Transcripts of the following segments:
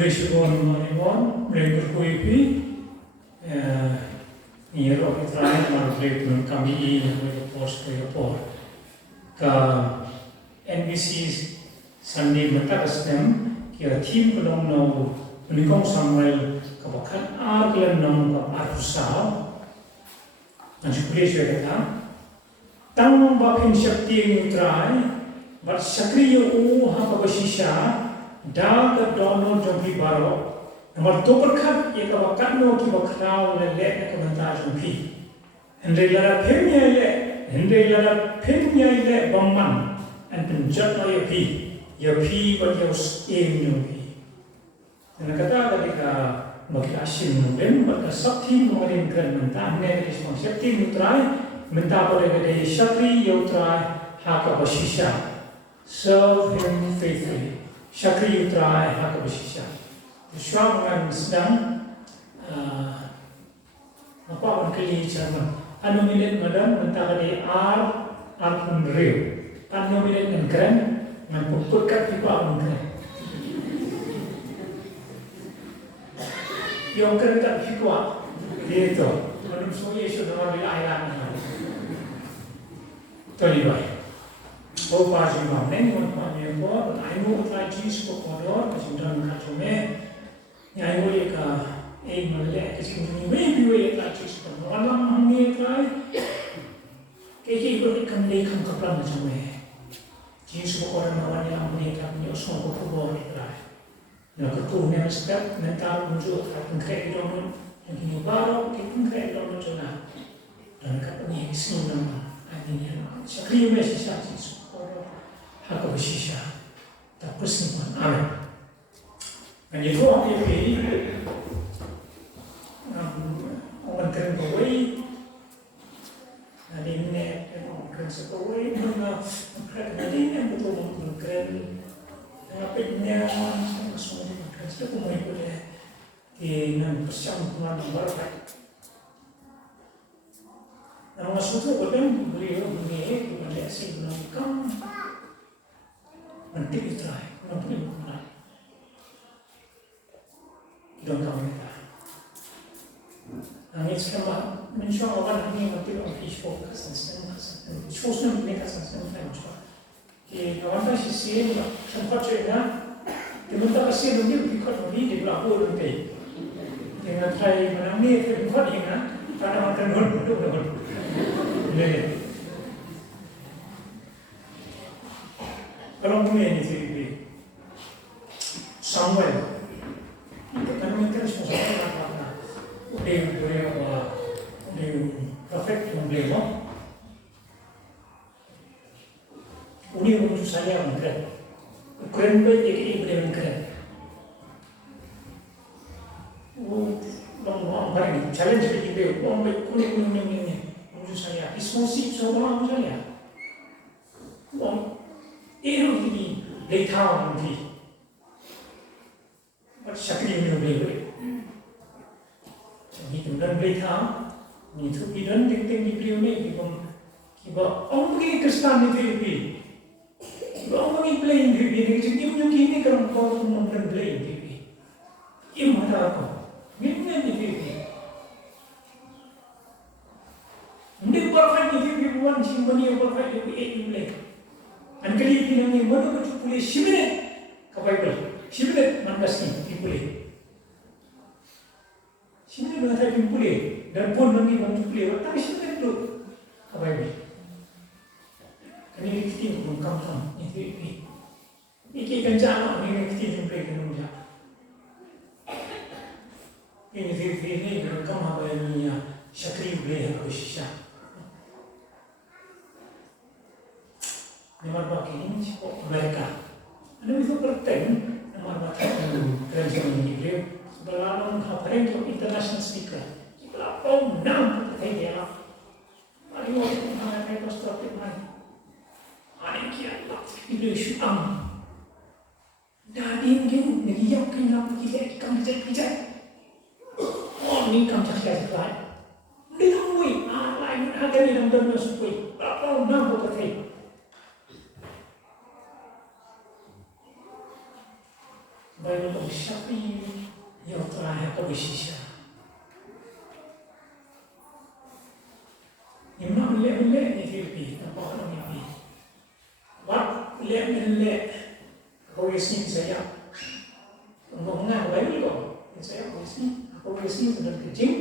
Kuresibon Manimon, Breaker Kuipi, Niro Itrai, Marblek, Kami, Post, Port. Ka NBC Sunday Matakastem, Kia Team Kodong Unikong Samuel, Kabakan Arglan Nom Arusao, and Kuresibon. Tang Bapin Shakti Utrai, but Sakriyo U Hakabashisha. Daga dono jompi baro, nomor toperkat ia kawakan no kibakau lele nak komentar jompi. Hendai lara pemnya le bamman, and penjat no yapi but yaus aim jompi. Dan kata ketika bagi asin mungkin, bagi sakti mungkin keren mentah ne respons sakti mutrai mentah pada kedai sakti yautrai hakabashisha, serve him faithfully. Syakri Utrai Hakabashisha. Syam dengan sedang apa pun kali cerman. Anominate madam mentah di R pun real. Anominate dengan keren, dengan pupurkat pipa pun keren. Yang keren tak pipa, itu. Menurut saya sudah bila airan. Terlibat. Oh, pasti bangun, macam apa? Ayo try cheese for kotor, macam dalam kacome. Ayo leka, malah kisah ni, maybe try cheese for kotor. Alam hamil try. Kaki berikam lekam kaplan macam ni. Cheese for kotor mawan yang mereka punya semua kotor try. Nak ketu ni mesti mental muncul akan kerja dalam yang ini baru kita kerja dalam macam dan kapnya semua nama. Akhirnya, sekali masih sakit. Hakabashisha, tak persiapan alam. Dan itu apa yang orang keren kawai, ada net, orang keren sekawai, mana keren ada yang betul orang keren, apa yang semua orang keren. Saya pun mau boleh di persiapan nomor baik. Nama suatu orang beliau beli kepada si belakang. Nanti ditry, nanti ditry. Don't come with that. Nangis kemana? Mencoba orang ini nanti orang fish focus dan sedang fokus mereka sedang mencoba. Kawan saya sih sempat cerita, diminta kasih nanti ikut lagi di belakang nanti. Dengan try menangis ikut ingat, karena makan dulu. Leh. Kalau punya ini sih, Samuel, itu kan mungkin semua apa? Udah perfect membeli, Uni untuk saya mungkin, keren banget jadi beli mungkin. Orang barang challenge begini, orang kuning untuk saya, ismosi semua untuk saya. Itu ini data nanti, macam syakri yang boleh. Jadi dan data, itu dan dikting di beliau ni, kita orang pergi ke stan di Filipina, orang pergi play di Filipina, jadi mungkin ini kalau kau mungkin play di Filipina, ini mana apa? Mana di Filipina? Mungkin perfect di Filipina, bukan simbani perfect di Filipina. Dan kali ini nanti mana betul boleh siapa kapal siapa mandasnya boleh siapa berada di boleh dan pun nanti betul boleh tapi siapa itu kapal ini kita pun kampung ini kencang ini kita boleh kerja ini kampung apa ini syakri boleh Hakabashisha. Nomor bagi ini cukup mereka. Anda bisa bertemu nomor bagi kerja ini beliau sebelum menghampiri untuk international speaker. Sebelum enam pertanyaan dia, mari kita mengenai pastor firman. Ada kian lah, itu syuam. Dan ini yang kenapa kita ikan kerja. Oh, ini kamu cakap lain. Dia tahu, lain ada di dalam dunia supui. Berapa enam pertanyaan. Bible ko syapi yang telah aku bersisa. Imam lek ni Filipi, nampak orang ni. Wat lek kau isi saya. Ngomongnya Bible ko, saya aku isi sudah kecil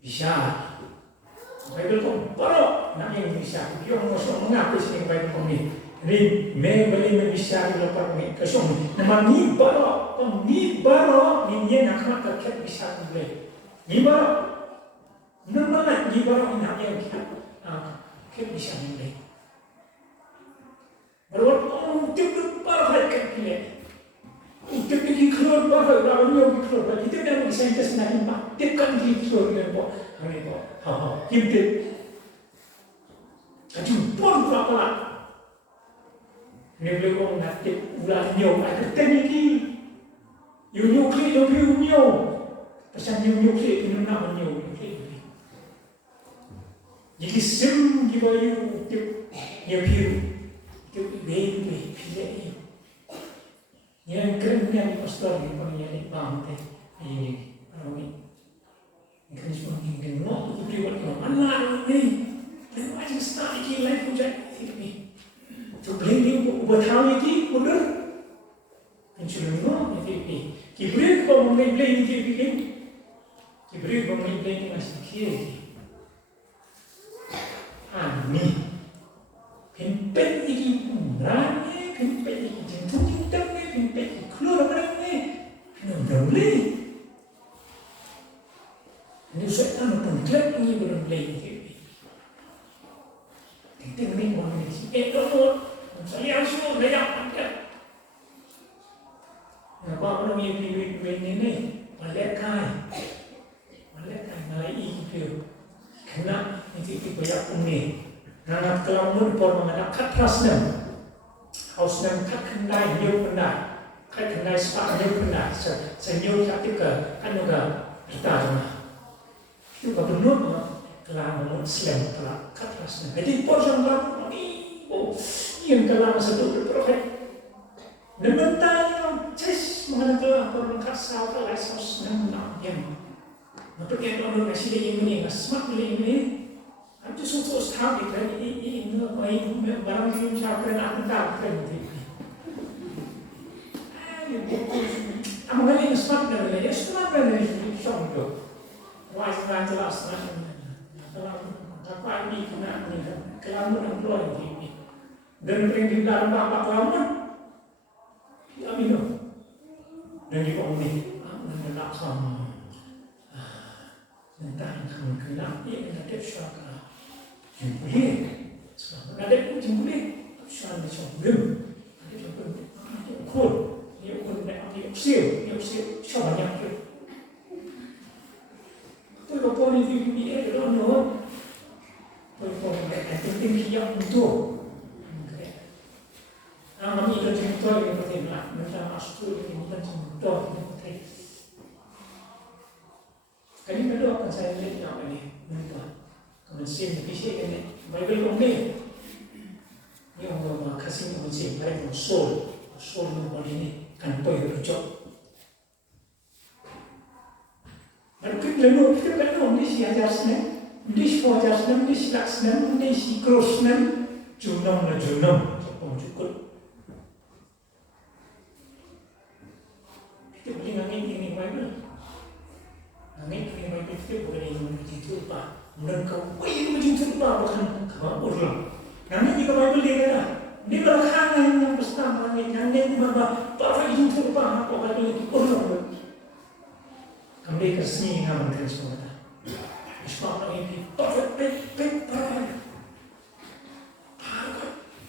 bisa. Bible ko baru nak yang bisa. Dia ngomong apa sih Bible ko ni? Ni beli bisa dilakukan ni kesong. Nama ni baru ni dia nak kerja bisa boleh. Ni baru nama ni baru nak yang kita kerja bisa boleh. Baru untuk baru kerja boleh. Untuk pergi keluar baru baru keluar. Kita dah bisa just nak impak. Tekan di keluar dengan buat hari tu. Kita jumpa berapa lah. Ni boleh orang nanti ulang nyok ada teknik you nyokli you nyok pasal you nyokli itu nama nyok jadi sem di bawah you piru itu baby pilih yang keren yang pastor ni kalau yang bang teh ini orang ni kan semua ingin nak itu buat mana ni dan macam start lagi life project ini tu beli buat hal ini benar Insulin no ini kibrit ko mo may play ini bikin kibrit ko may play ini masih kiri ani pimpin ini rani pimpin ini jentung jentung ni pimpin ini keluar apa ni boleh ini saya tahu pengklep ini belum play ini kita ni orang ni saya harus leyak angkat. Nampak orang yang pilih ini malaikat malai itu kena itu banyak umni. Nangat kelamun por menganak kat rasnem, haus nem kat kendai nyu kendai, kat kendai sepak nyu kendai. Senyu ketika kan juga kita cuma itu benar kelamun Islam telah kat rasnem. Jadi por jangan ini yang kelam satu berprofet. Nementanya cis mengenal orang kasar kalau sos nenang yang. Untuk yang orang masih ada ini, asmat ini. Aku suatu sekali ini barang yang saya pernah tak pernah. Amalnya asmat dari dia, asmat dari contoh. Wajib jelas dalam apa ini kena kelamun keluar ini. Dan pergi dalam bapak kelamun. Ya minum. Dan juga ini mengelak sama tentang kamu kenal ia ada syaka. Jumlah. Sebab ada pun jumlah. Syaka jumlah. Ada jumlah. Ukur. Dia ukur nak dia usil. Syaka banyak tu. Tu kalau ni dia ada no. Kalau ada penting yang untuk. Kami itu cerita yang penting lah, macam asal ini bukan cerita yang penting. Kali kedua akan saya lihat yang ini, nampak. Kemudian bisa ini, Bible ini, yang orang kasih mengucap Bible soul yang ini kan boleh berjok. Lalu kita belum di si ajarnya, di sekojarnya, di silaksnya, di si crossnya, junam, sepuluh cukup. Kita boleh nangin ini Bible. Nangin ini Bible kita boleh ingin begitu apa? Mungkin kau ingin begitu apa? Bukan kau ulang. Nangin jika Bible dia ada. Dia berkhana yang pertama nangin apa? Apa begitu apa? Apa Bible itu ulang. Kami kesini ngamen semua. Islam ini perfect.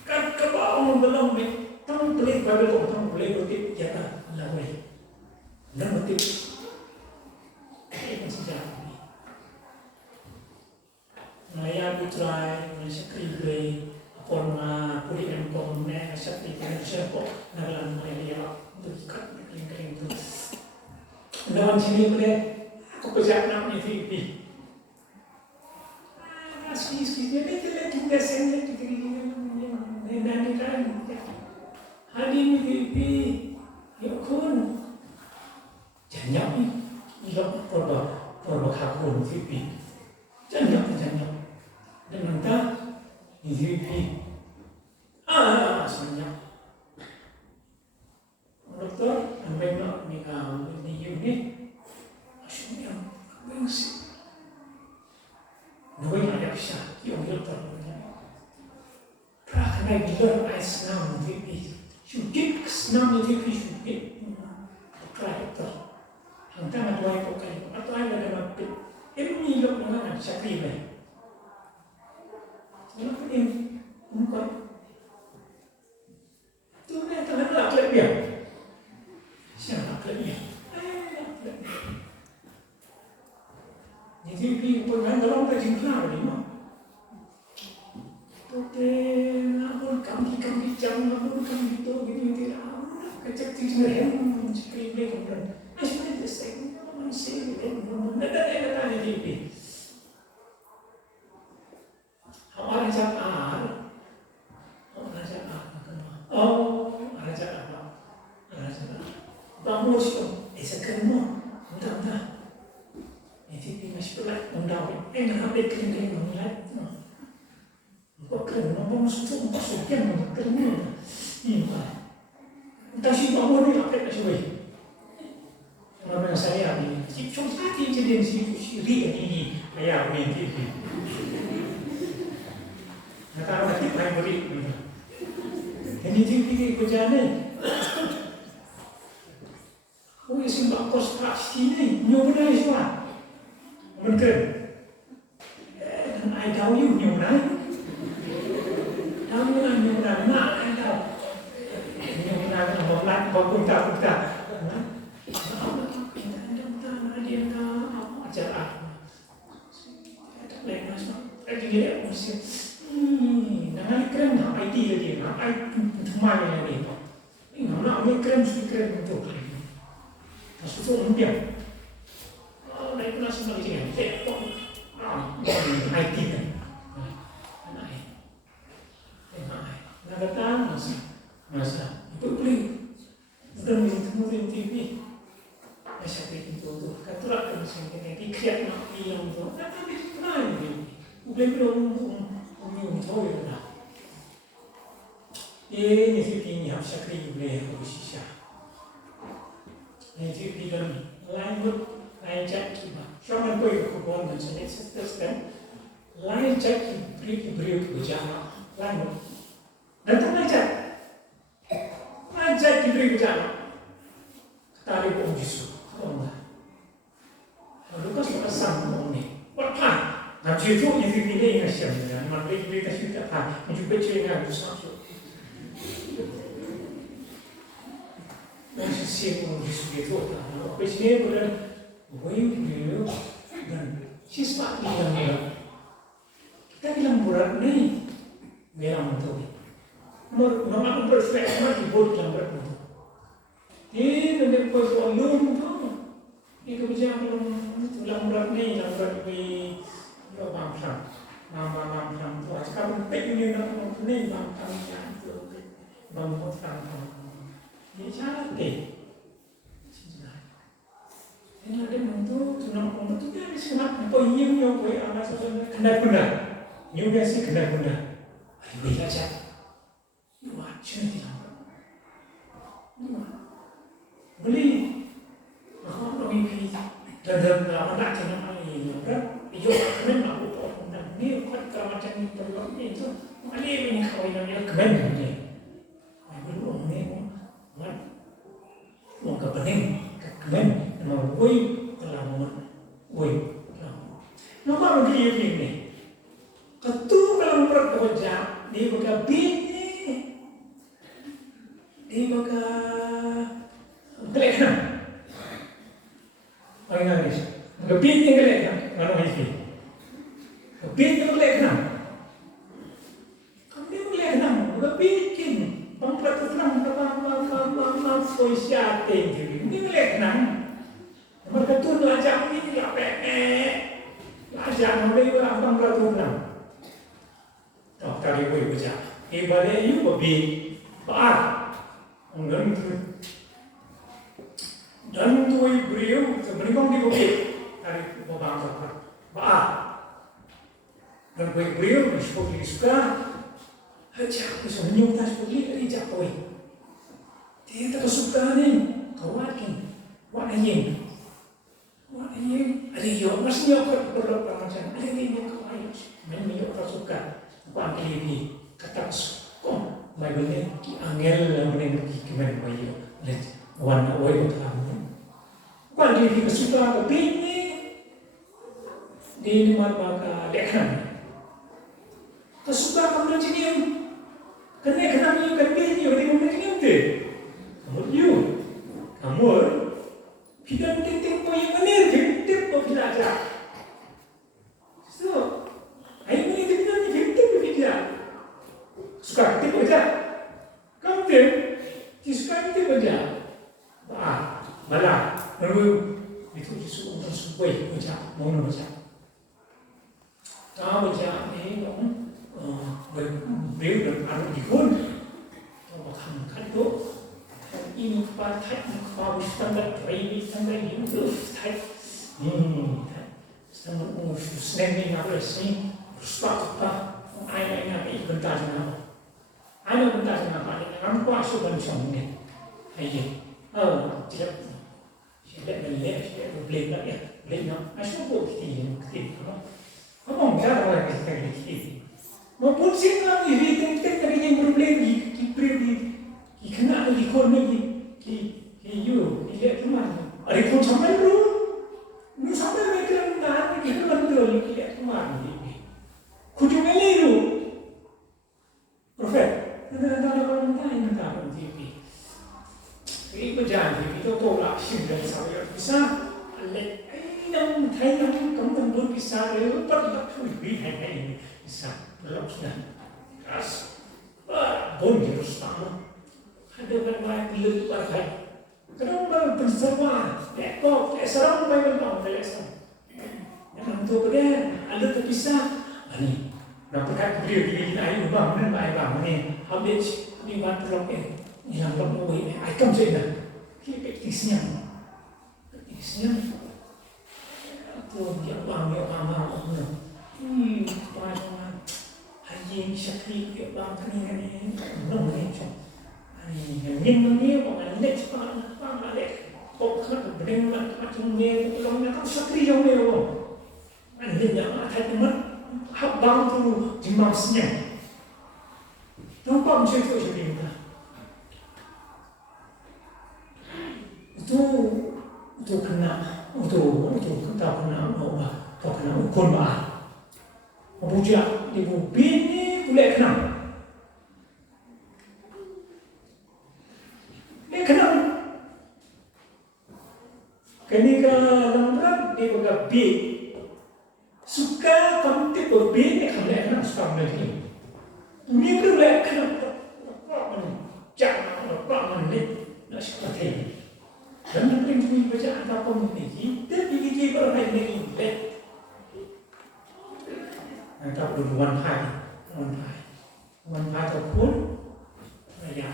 Kan kebau belum ni. Tang boleh Bible tang boleh begitu jata lawai. Dan betul, ini sejarah ini. Naya putrai, Malaysia kerja, korma, puri dan korma, seperti yang siapa nalar Malaysia berkat kering itu. Dalam sini boleh, aku kerja nak ni Filipi. Sikit ni kita sengat kita ni dan hari ni Filipi, ya kun. Jangan ilok korba hakun tipi. Jangan. Dan nanti tipi. Sebenarnya. Dokter, ambil nak ni ni. Asyik bangsi. Nabi ada kisah yang dokter. Praktek bila senam tipi. Syukit senam tipi syukit. Dokter. Hanggang ada yang pakai atau ada yang pakai. Ini ilok mana cakri baik. Kalau ini bukan. Tu ni tak ada klep dia. Siapa klep dia? Jadi pergi pemain dalam tak jengkar ni mah. Tapi nak kami jam, nak kami itu gini kecak tinggal yang cakri baik kan. Asyik ada saya masih ada jadi. Orang cakap, bangun siapa? Sekarang entah. Jadi masih pelat undang. Nak ambil kering mengulat. Kau kering, nampak masuk yang kering. Entah si bangun ni apa masih baik. Orang saya ni, cuma hati jadi si ria ni, ayah ni. Kata orang main beri. Jadi tinggi kerja ni. Oh, isi bakos pasti ni, nyuruh semua. Mungkin. Dan I tahu you nyuruh. Tahu nyuruh nak tahu. Nyuruh membuat berpunta. Dia nak acara. Tak boleh masuk. Dia mesti. Nanti krem nak IT lagi, nak IT cuma yang ni. Ini nak ambil krem untuk. Masuk dia. Naik kelas lagi ni. IT kan. Nak datang masa. Itu beli. Dan mungkin TV. Macam itu tu. Katurak kan macam ni. Dikriat nak yang tu. Tapi mana ni? Belum tahu ya dah. Ini fikirnya harus sekali boleh berusaha. Ini fikir lain cak kita. Siapa pun yang kau macam ni seterusnya. Lain cak beri berjalan lain. Dan tak lain cak beri berjalan. Tarik pun jisu. Lalu kau suka sama ni. Apa? Nah, cucu yang fikirnya yang siapa? Maka kita sudah mencuba cerita bersama. Masih siapa disebut itu? Apa sih bukan? Boleh dan siswa bilang kita bilang berat ni, bilang tu. Nama perfect, nama dibuat dalam berat tu. Ini nanti pas volume tu, ini kebijakan dalam berat ni, dalam berat ni. Bangsa, nama tu. Sekarang penting ni bangsa yang tu, bangsa ini cara deh. Ini ada bentuk, senang bentuk dia ada senang. Apa ini yang boleh anak sahaja kena guna, ini biasa kena guna. Ayo belajar, ini macam ni lah. Beli, kalau ini dan anak jangan ini, berat. Iyo kemen aku tahu dan ni kalau macam ni terlalu itu mana ini kau yang kemen ni, belum ni mau ke pening kemen mau woi terlalu woi, nama begini ni, ketu kalau berat kerja dia baga bini, dia baga kelihatan, apa yang ada? Baga bini kelihatan. Mana ini? Bikin boleh kan? Kami boleh kan? Bikin. Bangsa terang bang sosial tinggi. Ini boleh kan? Mereka tu belajar ini apa? Belajar mereka orang bangsa terang. Tak kali boleh belajar. Ibadah itu lebih bar. Orang itu dan tuai beliau sebenarnya di bukit dari babang babang bah dan tuai beliau seperti suka aja senyum tas seperti ini jakoi dia tak suka nih kawakin wah anjing ada yo masih yo berapa macam ada yang kawain main yo tak suka apa ambil kata kok mai bener ki angel bener ki kemen bayo let warna oi kamu quan điểm của chúng ta có tin đi mà lẽ khẳng ta chúng ta không được chính em cái này cái nào nhiều cái kia nhiều thì không được chính em thì một nhiều kamu khi đang tin tin có những cái này thì tiếp tục là gì so ai mới tin tin thì tiếp tục là suka tiếp tục là kamu thì suka tiếp tục là malah lalu itu justru untuk sesuai macam mana macam. Kalau macam ni dong beliau dan anak dikun, kalau kan tu ini partai kalau standar ini standar itu standar standar standar apa sih start apa ayah ini bentar mana, ayah bentar mana ni, aku asal macam ni, ayah tidak tidak melihat, tidak boleh nak ya, boleh nak. Asal buat kita, kamu enggak orang kita kita. Maupun siapa ini tentang tadi yang problem di kena di korner di lihat teman. Ada pun sampai dulu, nu sampai mereka nak di korner dulu lihat teman. Kudu meliru, Profet. Ada orang lain nak TV. Ini berjanji itu tolak sudah saya bisa lek yang Thai yang kamu tentu bisa berlaku lebih ini bisa berlaku sudah keras bon harus tahu ada berbagai pilih berbagai kenapa bersama lekok serang baik banget lesan yang untuk dia ada terpisah ini nampak beliau di air bang dan baik bang ini habis di bantu yang bermula ikan saja, kita petisnya, tu dia bang apa, pasal haji syakri dia bang ni, no ni macam, ni orang ni cepat, bang ada, kan berdeng macam ni, orang nak syakri jauh ni orang, ni yang ada teman, hab bang tu jimasnya, nampak macam tu jadi mana. Itu kena kita kena ukun bah. Abuja ibu bini boleh kena. Dia kena. Ketika lambat dia buka bi. Suka kamu tipe bi ni kamu kena suka lagi. Ini boleh kena. Jangan apa ni nak seperti ini. Dan mungkin cuma baca apa pun ini, kita fikir orang lain ini. Kita perlu one pie terpun, ya.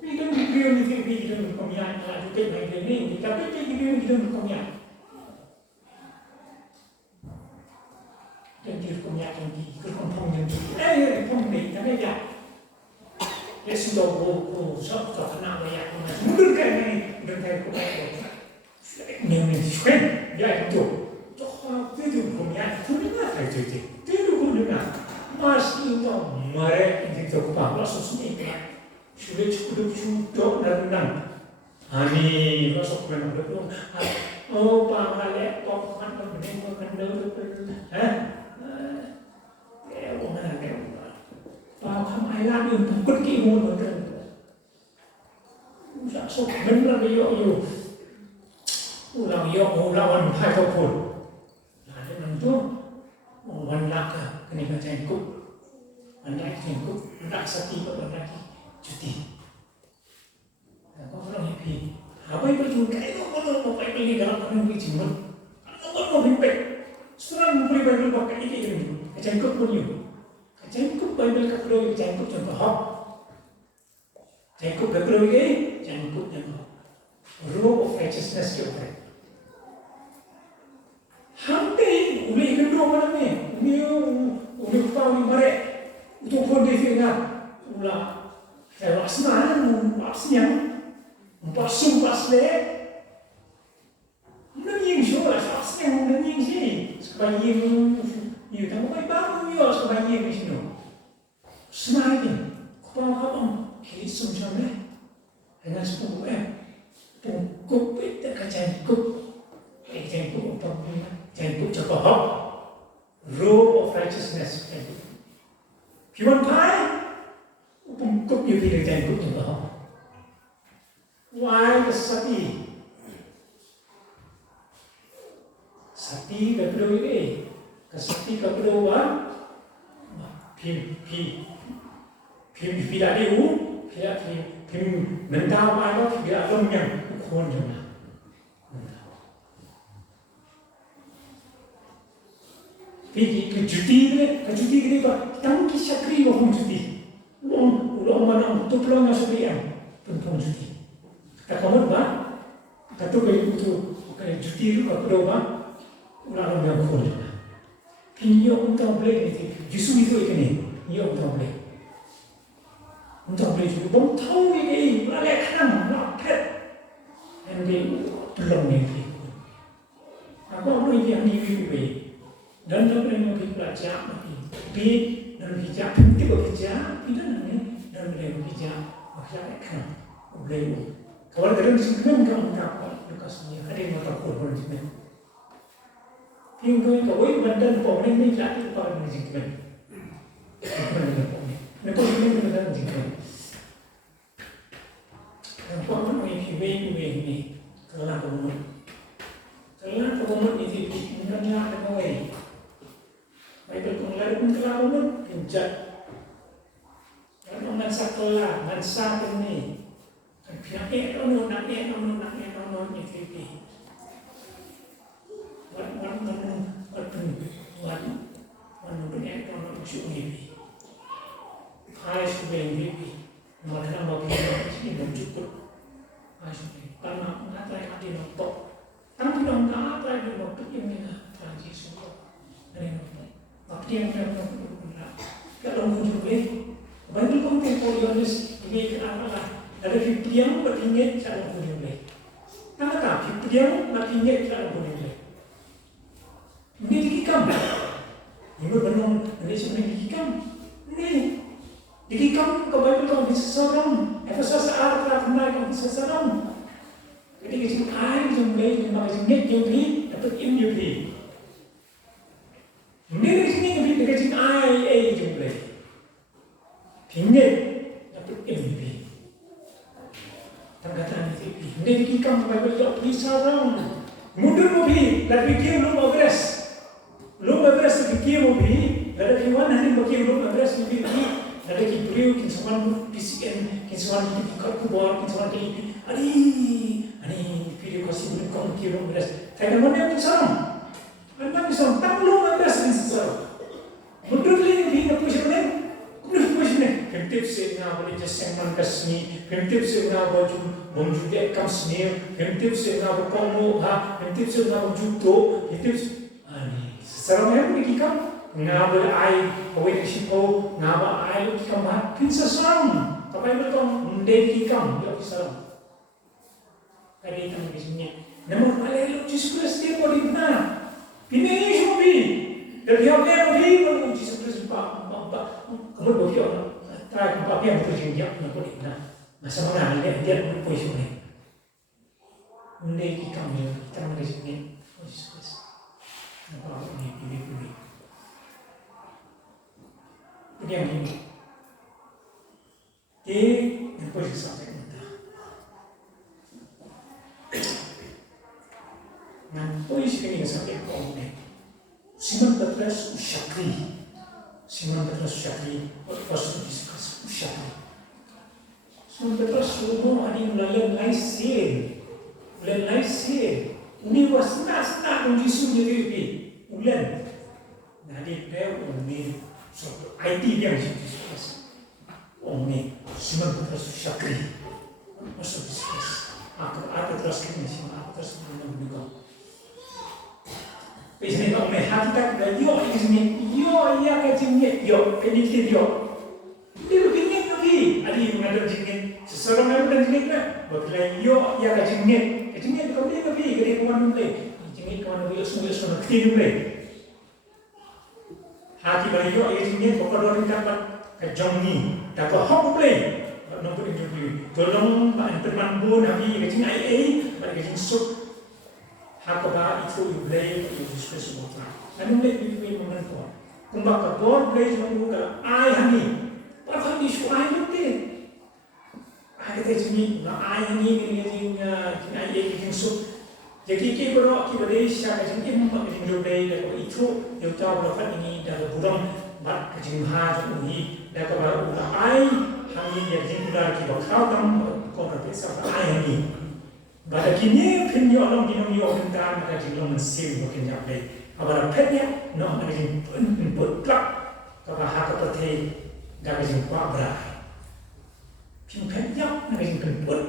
Tapi kan video ni kita berkomian, kalau kita main ini, tapi video kita berkomian. Jadi berkomian lagi, berkompong lagi. Kompong ni, tapi ya. Ya sudah sok kena bayar mundur kan ni dengan kau ni suen ya itu tu punya saya jadi tu punya masih no mare itu apa masuk sini kan sudah cukup dan ani masuk ke dalam oh pangalet kan benar không ai làm được bất kỳ môn nào cả. Dạ số mình là ví dụ là mình phải thâu phun là để mình tốt mình lạc cái này là thành cục mình đại thành cục mình đại sát tí và mình đại chủ tì có lòng hiệp thì bây giờ cái nó có phải cái gì đó nó bị chỉnh mất nó có một bệnh sekarang mulai Bible pakai ini thành cục bao nhiêu Jangkuk Bible kapro jangkuk contoh hok. Jangkuk kapro ini jangkuk yang row of righteousness ke ऊपर हम पे उन्हें इग्नोर करना में उन्हें ऊपर मरे itu pun dia fikir ulah saya asman asnya pasung pasle nanti show asnya nanti sih sebagai you tahu apa baru you sebagai Vishnu semakin kau kiri sumbernya dengan sepuluh pungkup itu kajian pungkup kajian pungkup cakap rule of righteousness Human pie, pungkup you pilih jangkut juga. Why the sati? Sati kapro ini, kasati kapro wan, pim tidak diu, pim mental apa tidak lomnya ukon juga. Pergi ke cuti ni pak, tangki syakri orang cuti, orang mana tu pulang masuk dia, pun cuti. Tak kamu bah, kata kau itu cuti itu kau berapa, orang yang kau ni. Pinjau untuk beli ni, justru itu ikan ni untuk beli. Untuk beli juga, bom tahu ini, orang kan, nak pet, and they pulang ni. Aku orang ini yang ni dan dalam belajar tapi dalam belajar itu belajar tidak nanti dalam belajar kan boleh kalau dalam sebenarnya kamu dapat lokasinya ada yang mata korban sebenarnya tinggal kau badan pokoknya ini jadi pada menjadikan nak ini badan menjadikan apa pun ini kalau kamu ini sebenarnya ada kau Bible pengelar pun terlalu kencang. Kalau nggak sekolah, nggak saat ini, pihak ekonomi itu, wan ekonomi suami, hai suami, macam apa ini belum cukup, hai suami, karena nggak ada yang nonton, tapi dong nggak ada yang nonton ini transisi Tapi yang kalau muncul banyak konten politis ini kenapa lah? Ada yang berpinggir cara politis. Kenapa tak? Yang berpinggir cara politis. Ini dikikam. Ini benar. Ini sebenarnya dikikam. Ini dikikam kebanyakan kaum bisa seorang. Efesus arah kenal kaum bisa seorang. Jadi kita kain jumlah macam ni jumlah dapat jumlah. Ini sini lebih dekat I jumlah, tinggal dapat MVP. Perkataan MVP. Ini dikikam Bible tak bisa orang. Mundur lebih, tapi dia belum progress. Belum progress fikir lebih, tapi wan hari fikir belum progress lebih. Tapi kita beriu, kita semua PCN, kita semua kita kubur, kita semua kita. Ani video kasih belum kau fikir belum progress. Tapi mana yang bisa? Anda bisa tak belum ada sensor. Mundur lagi ni nak push mana? Nak push ni. Primitif se na boleh just sengman kasni. Primitif se na boleh bonju dia kasni. Primitif se na boleh komo ha. Primitif se na boleh juto. Primitif. Ani. Sekarang yang ni kita na boleh ai. Awak isipo na boleh ai kita mah. Pinsa sang. Tapi betul mendek kita dia bisa. Kali itu mungkin ni. Namun alih Jesus Kristus dia boleh benar. Ini semua dari yang lebih menguji seperti apa kamu berfikir try apa yang berjaya nak boleh masa mana dia berposisi ni mulai kita mengatakan di sini apa ini pilih dia ini dia berposisi sampai posisi ini sampai kau ni Simon Petrus Usyakri first discuss Usyakri Simon Petrus semua ada mulai sale ini was nak uji sudah jadi ulan nanti dia ini suatu IT yang discuss ini Simon Petrus Usyakri first discuss aku ada terus kini siapa terus belum juga. Biasanya kalau melihat kita dah yo ini yo iya kecilnya yo pedikit yo. Dia begini lagi. Ada yang ada jingit seseorang yang ada jingit kan. Bagai yo iya kecilnya kalau dia lagi gede kawan mulai. Jingit kawan mulai semua kecil mulai. Hati bayi yo iya jingit pokok orang dapat kejongi dapat hok mulai. Nombor interview tolong teman pun nabi kecil ai pada kecil sup hakaba itu play itu discuss semua anu play itu mengenai kumbak kapor play semua ka ai hani apa di suai itu ai kecil na ai hani ni ai kecil sup jadi kita berdaya siapa kecil memang kecil play itu yang tahu lepas ini dah burung mat kecil hal ini dah kabar ai kami yang tinggal di bawah kota besar ayah ini. Pada kini penyu orang di orang dan mereka tinggal mesin mungkin jadi. Apabila penyu, nak mereka input plak, kalau hak pertei, mereka jumpa berai. Penyu mereka input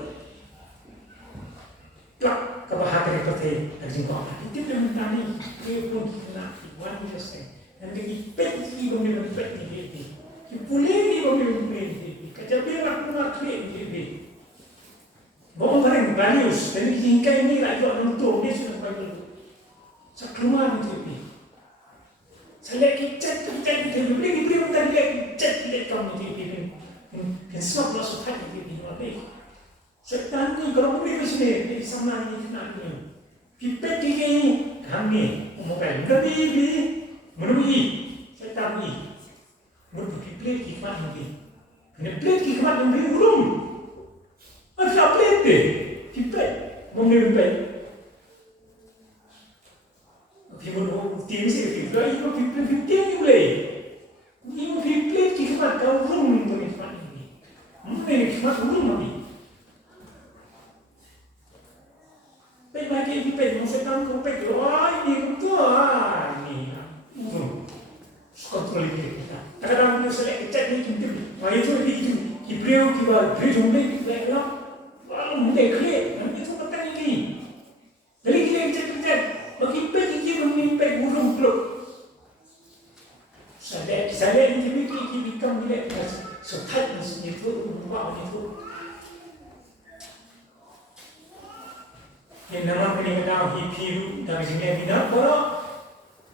plak, kalau hak pertei, mereka jumpa. Itu yang tadi dia pun nak iwan biasa. Nanti penyu mereka penyu. Pulih mereka Kajabi aku nak claim dia. Bawa barang values, dan hingga ini lagi orang tua dia sudah Bible. Sakruman dia. Saya kita dia beli dan dia cek kamu dia. Pensou nosso pai dia beli. Setan ni kalau beli mesti di sana ni nak ni. Pipet ni kami mobile beli menui setan ni. Menui pipet di mana ni? Ini plate ki kemat yang beri urung. Apa plate deh? Pipet, mau beli pipet. Tapi mau tiang sih, tapi mau pipet tiang ni boleh. Ini mau pipet ki kemat kau urung tu ni kemat ni. Mana kemat urung ni? Pipet lagi pipet, mau setan kau pipet. Wah ini betul ni. Kontrol ini. Kadang-kadang kita selek kecil ni kita. Itu Hebreu kita berjumpa baik lah, walau mulai clear, nanti tu petang ini. Jadi kita cek, bagi pegi kita memimpin burung peluk. Saya ini kita become dia so tight itu, wow itu. Yang nama peringatan hipiru dari sini bina kalau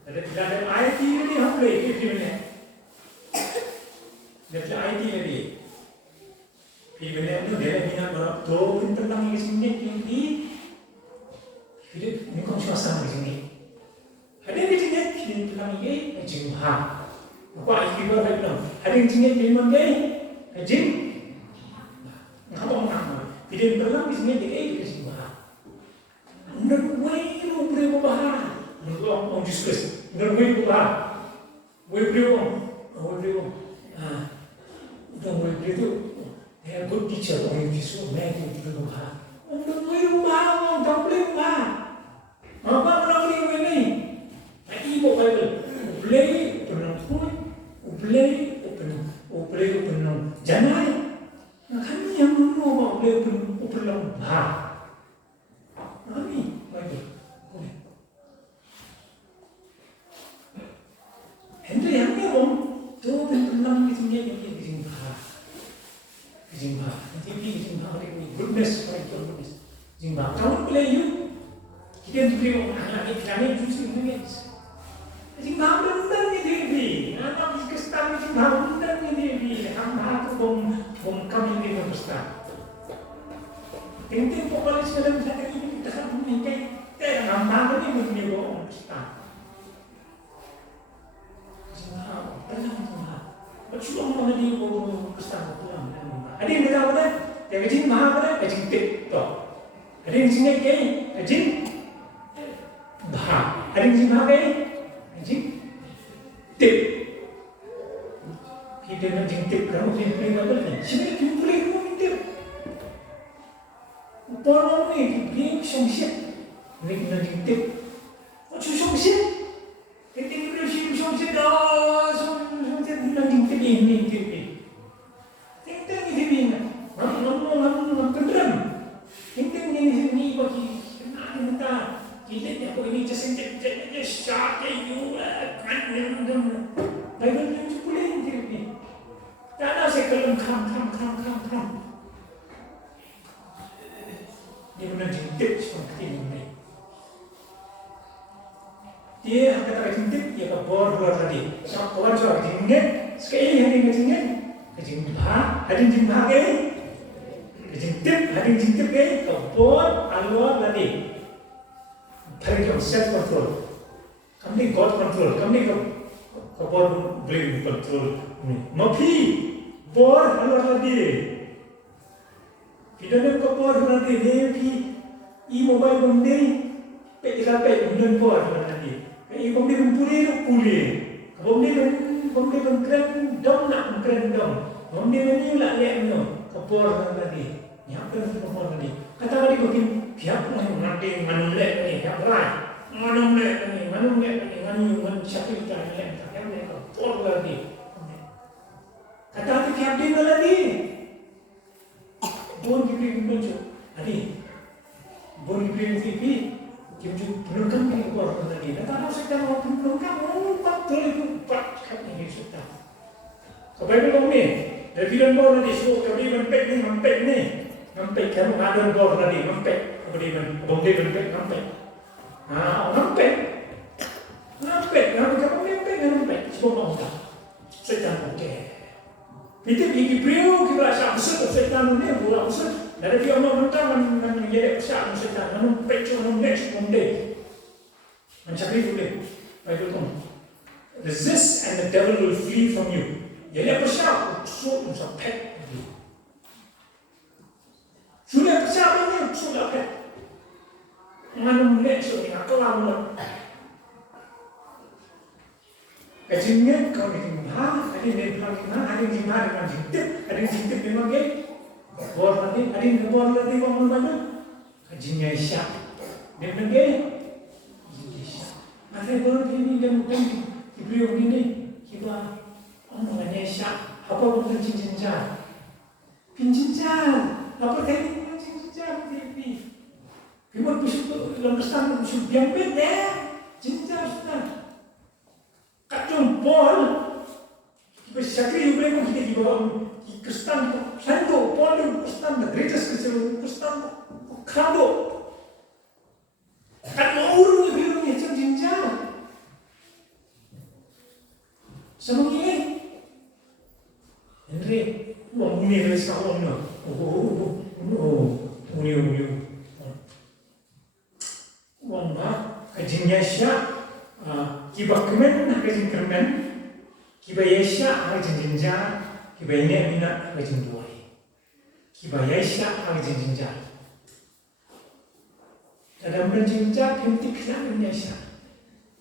ada tidak ada IT ni ham boleh hipiru ni. Jadi IT ni. Ibaratnya dia bina berapa tu tentang ini sini ini. Ini kau suasana sini. Ada di sini tentang ini jumha. Apa itu berapa? Ada di sini tentang ini jum. Apa nama? Tidak tentang di sini dia jumha. Nak wei lu beri bahar. Belum on discuss. Nak wei bahar. Wei beri. Udah wei beri tu. Good teacher orang Yesus mengajar kita rumah. Orang beli rumah, orang beli rumah. Apa orang beli rumah ni? Ibu Bible, beli penuh pun, beli penuh jangan. Kami yang rumah beli penuh rumah. Kami Bible, boleh. Henry yang ni orang tu penuh itu ni yang dia Jimba, nanti Jimba ini goodness, goodness. Jimba, kamu boleh you, kita beli anak kami justru ini. Jimba benar ni dewi, anak Pakistan Jimba benar ni dewi, hamba tu bom kami ni Pakistan. Tentu pokoknya dalam saya ini kita kan mungkin hamba ni mungkin bom Pakistan. Jimba, benar Jimba. Macam mana dia bom Pakistan pulang? Ada yang berkata, dia kecil mahal pada kecil tip, toh. Ada yang sini kecil mahal, ada yang sini mahal kecil tip. Kita nak tip, kamu pilih apa ni? Siapa yang pilih kamu tip? Orang ni pilih songsiap, ni nak tip. Macam songsiap, kita pilih songsiap dah, songsiap nak tip ini tip. Kenderaan. Ini bagi Pilih aku ini just shot you kan Bible tu boleh diri. Tak ada saya kelam kam. Dia benar jentip seperti ini. Dia kata jentip dia kabur dua tadi. Sok kawan sok jengget sekali hari jengget. Jengba, ada jengba ke? Jentip, ada jentip ke? Kabur alur tadi. Very self-control. Kami God control. Kami kapor beli control. Mafi, bor alur tadi. Kita nak kapor nanti ni, mobile benda, pek bulan bor nanti. Benda pulih. Benda keren dom. Benda ni lah no. Kapor nanti. Yang kapor nanti. Kata tadi bagi pihak nanti manulek ni, pihak lain. Manulek ni, manu siapa kita ni? Yang ni kapor lagi. Kata tadi pihak dia lagi. Bon diberi muncul. Adi. Bon diberi TV. Dia penunggang ni kapor nanti. Kata orang sedang orang penunggang, betul itu kat ni sudah. Sampai belum ni. Dari bilang bor nanti semua kami mempek ni. Mempek kamu ada bor tadi, mempek. Kemudian bombe mempek. Mempek. Kamu mempek. Semua mau tak. Setan okey. Kita pergi beriu, kita rasa besar setan ni, buat besar. Dari dia mau mentang, menjadi besar setan. Mempek cuma next bombe. Macam itu boleh. Bible kom. Resist and the devil will flee from you. Jadi besar, sudah pek. Sudah besar ni, sudah pek. Mana mulai sudah aku lama. Kecilnya kau ni ada ni pelan, ada ni dengan jintip memang ke. Bor nanti, ada ni bor nanti orang mana? Kecilnya isyak. Dia memang ke. Ada bor ni dia bukan diberi ini. Kita orang isyak. Apa bukan cincin Pinjinjan. Apa tadi? Memang dalam kesan biang beda, cinta sudah. Kacung pol, kita sakri boleh kita di kesan sando pol kesan the greatest kesan kado. Kan orang bilang ni cinta. Semua ni, Henry, mau ni sekarang no. Uniu. Wamba kajin Yesya kiba kemen kajin kermen kiba Yesya kajin jinja kiba ini mina kajin duai kiba Yesya kajin jinja dalam jinja pintik nak Yesya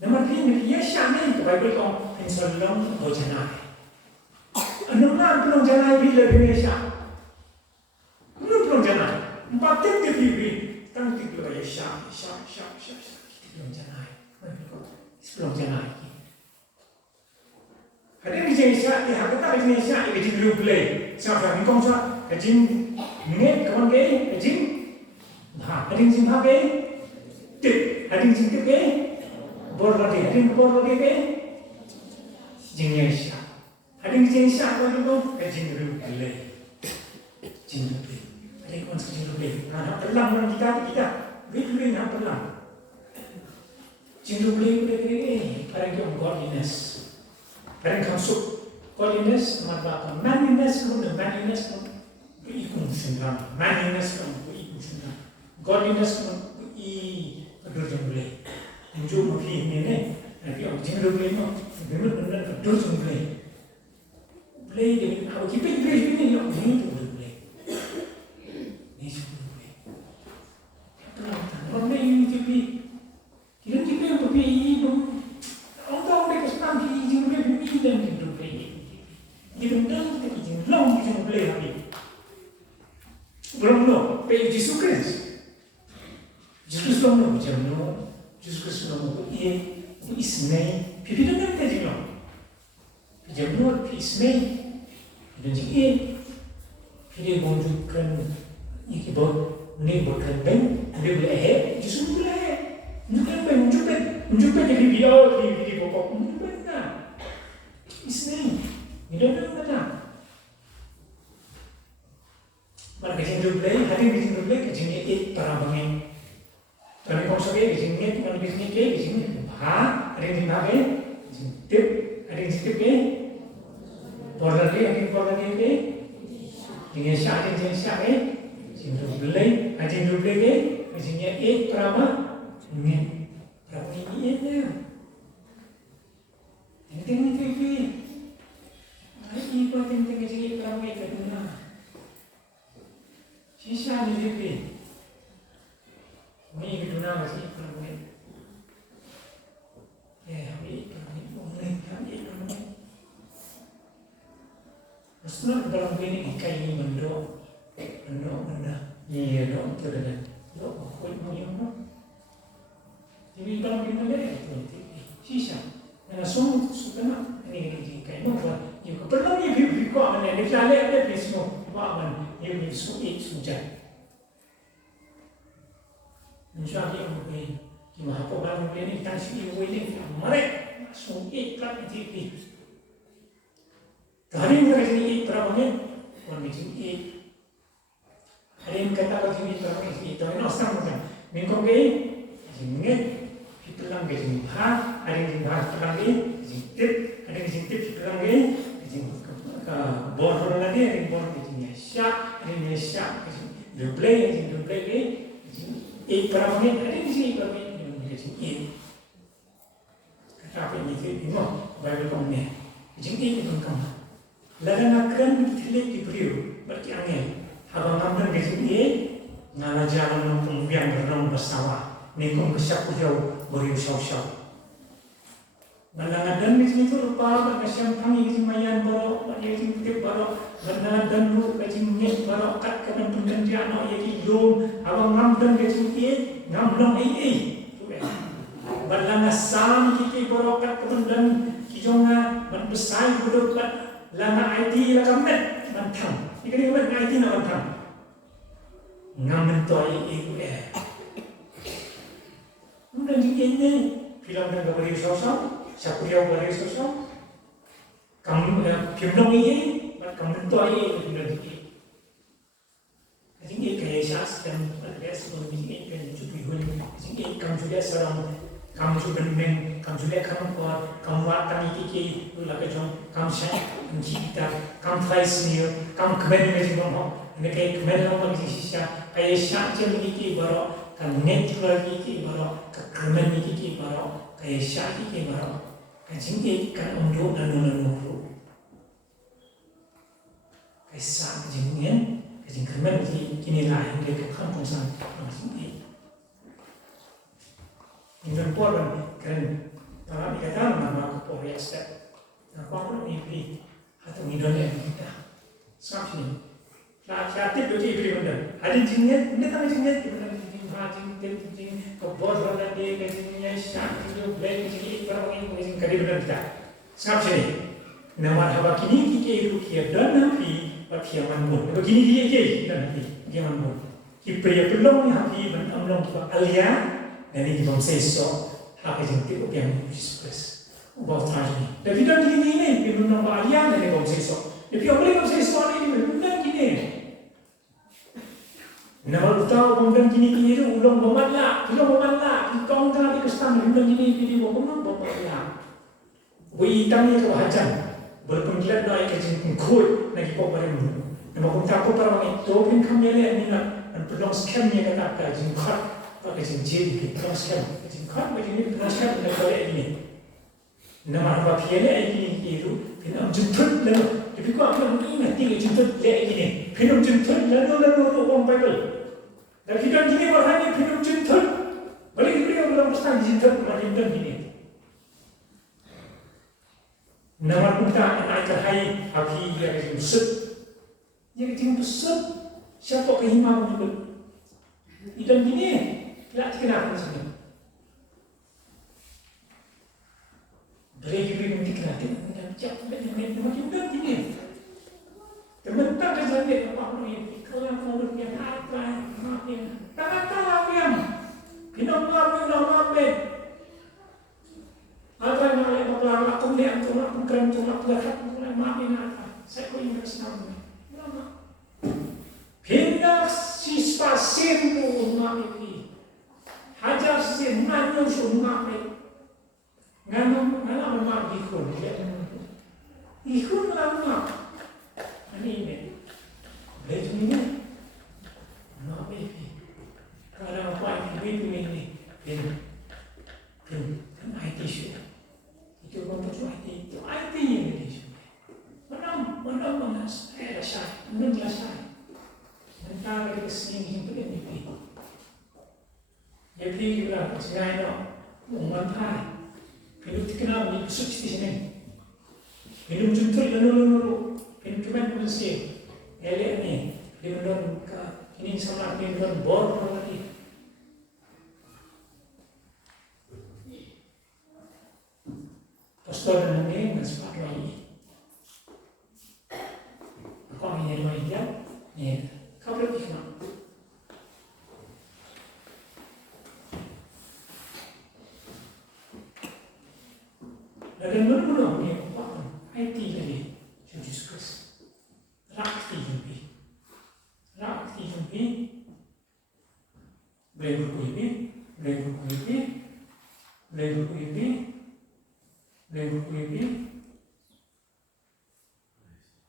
nama ini Yesya ni itu Bible kau insallam bojanai anumlah belum janai bila Yesya belum janai 4 tahun dia Tang tidur ya syam. Kita belum janai. Belum janai. Ada ni jenis syam, dia kata jenis syam, dia jadi boleh. Siapa ni kau cakap, kajin ni kawan gay, kajin. Ada jenis apa gay? Tip, ada jenis tip gay. Bor lagi gay. Jenis syam. Ada jenis syam kau tu, kajin boleh. Jenis boleh. Ada konsep boleh. Nak pelang orang kita. Boleh nak pelang. Cinta boleh. Parang yung godliness. Parang kamsuk. Godliness, mabaka. Manliness mo. Ikong sindang. Manliness mo. Ikong sindang. Godliness mo. Kadurjang boleh. Unjuk mafi ini. Nanti ang cinta boleh mo. Benar kadurjang boleh. Boleh dia. Kalau kita ini yang ini tu. Orang ni TV, kita yang TV itu, orang tahu mereka senang izin boleh dan itu boleh. Kita dah kita izin, long izin boleh habis. Belum pe Jesus Christ. Jesus belum macam Jesus belum itu ismay, pipi dah nak jadi no. Jamno ismay, dan jadi pipi bonjukkan ikibat. Ni bukan ben, dia boleh Jesus boleh. Menjumpai jadi video di pokok, menjumpai na. Isni, tidak na. Mana kecil jumpai, hari kecil jumpai kecilnya para bangin. Kami konsumsi kecilnya, kami bisnis kecilnya, ada yang dipakai, tip, ada yang tip border ke, dengan syak, jumpai, ada yang jumpai ke, kecilnya para bangin. Berapa ini ya? Penting TV. Ini penting jadi ramai kedua. Sisa ni TV. Ini kedua masih ramai. Ini ramai. Maksudnya dalam ini ikai benda. Iya dong, terdengar. Yo, kau mau yang mana? Jadi kalau kita lihat itu sisa, nah semua suka nak ini kayak mana? Juga perlu ni bibir kau mana? Ni saya lihat ada bismo, apa ni bismo suja. Misalnya mungkin kita apa orang ini tansi ibu ini mereka semua iklan TV. Hari mereka ini berapa ni? Orang ini hari ini kata lagi ni berapa ni? Itu ni asal macam minggu ni, ingat. Pelang ke sini, ada yang pelang ke sini, ada yang sini pelang ke sini, bor lagi, ada yang bor ke sini, syak, ada yang syak ke sini, double ke sini, pelang ke, ada yang sini pelang ke sini, kata apa ini tu, Bible kamu ni, jadi itu kamu, lalu nak keren kita diberi, berarti angin, abang ambil ke sini, ngalah jalan pembiang berenang bersama. Nikum kesyak jauh beri usau-usau. Balangan itu rupa macam kami itu mayan baru, macam itu baru. Balangan lu macam ni baru kat kanan pendanjian nak jadi lom. Abang ngamdan macam ni, ngamdong Balangan sam kita baru kat pendan kijonga, besar bodoh kat lana IT lah kamet bantang. Ini kan buat IT nak bantang. Ngamdan tu Dan ini film dan beri sosok, siapa yang beri sosok, kamu film ini, kamu tu ini film ini. Jadi ini kayak sas dan ada sebelum ini yang cukup hulu. Jadi kamu sudah seorang, kamu sudah men, kamu sudah kamu akan iki lagi jom, kamu saya mencipta, kamu faisnya, kamu kembali macam mana? Ini kayak kembali orang di sisa, kayak sas yang iki baru. Kan natural iki baru, kekerman iki baru, kayak syak iki baru, kan sini kan untuk nanu kayak syak jenengan, kayak kerman iki kini lain dia kampung sana, sini. Ini poran kan, kalau dikatakan nama Kapolri Estet, apa pun ini atau Indonesia kita, sampai nah kreatif bagi ibri benda, ada jenengan, benda tak jenengan benda. Jing kebos orang dia kecilnya syak itu blend kecil itu orang yang kadi benar kita. Siapa sini? Nama apa kini kita itu kia dan nabi bagi yang pun. Begini dia dan nabi yang pun. Kita belum nabi dan amlong kita alia dan ini bang seso hak yang kita yang express. Ubah tragedi. Tapi dan ini belum nama alia dan ini bang seso. Tapi orang bang seso ini belum gini. Nama tahu kemudian kini itu ulung memanlah, kong tengah di kestan kemudian kini video memanlah. Wei tanya ke hajan, berpenggiat naik ke jenting kuat lagi pok barang dulu. Nama pun tak apa orang itu pun kami lihat ni nak dan peluang scamnya kata ke jengkat, pakai jenjil peluang scam, jengkat macam ni peluang scam nak balik ini. Nama apa piala ini itu, pinam jentut lalu. Tapi kau apa ni nanti jentut lek ini, pinam jentut lalu orang Bible. Dan kita gini berhanya pinam jentut, balik beliau belum pernah jentut macam gini. Nama kita anak terhai api yang besar, yang besar siapa kehimau juga. Idan gini, tidak kenal macam Beri nanti kena tengok macam macam gini. Terbentang ke jalan apa ni? Kalau yang apa? Tangan yang Pinang-pinang Apa yang oleh Bapak aku lihat tulak mengkeren tulak berkat mulai maafin apa? Saya kau ingat senang. Lama. Pindah siswa simpu maafin. Hajar sin nganyo sun maafin. Ngano maaf ikut. Ikut lama. Ini. Belajar ini. Maafin. Kalau apa ini. Kan IT sudah. Itu komputer IT, itu IT yang Indonesia. Mana saya, menurut saya. Mentara kita sini untuk MVP. Jadi juga sekarang mengantar. Kalau dikenal di pusat di sini. Kalau jumpa lalu, kalau cuma manusia, elok ni, kalau ini sama kalau bor lagi. Pastor nanti ngasih lagi. Kau ini lagi dia, ni kau boleh fikir. Dan mana ni apa? IT lagi, Jesus. Rakti jumpi, belajar kuipi.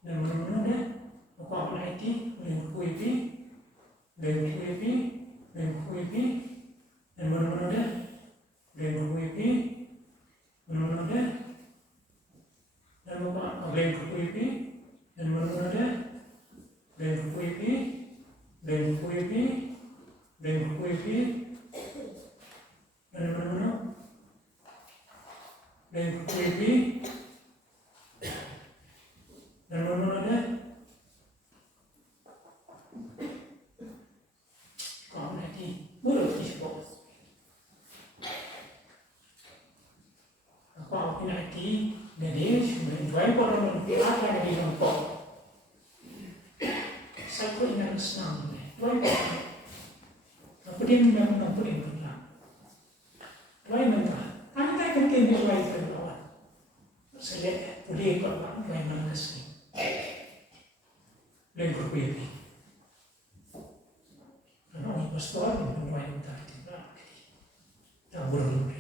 Dan mana dia? Apa IT? Belajar kuipi. Dan mana dia? Belajar kuipi. Mana dia? Dan apa? Belajar kuipi. Dan mana dia? Belajar kuipi. Dan mana? Dan kuipi. Dan mana ada? Kau nanti mulut disebut. Kau nanti jadi sebenarnya orang berpihak yang di tempat. Saya pun ingat senang. Aku dia memang pun ingat. Dua mentah. Kami tak kenal dua itu awal. Saya boleh kalau dua mana sih. Lengkap ini. Kalau pastor dua mentah itu tak boleh.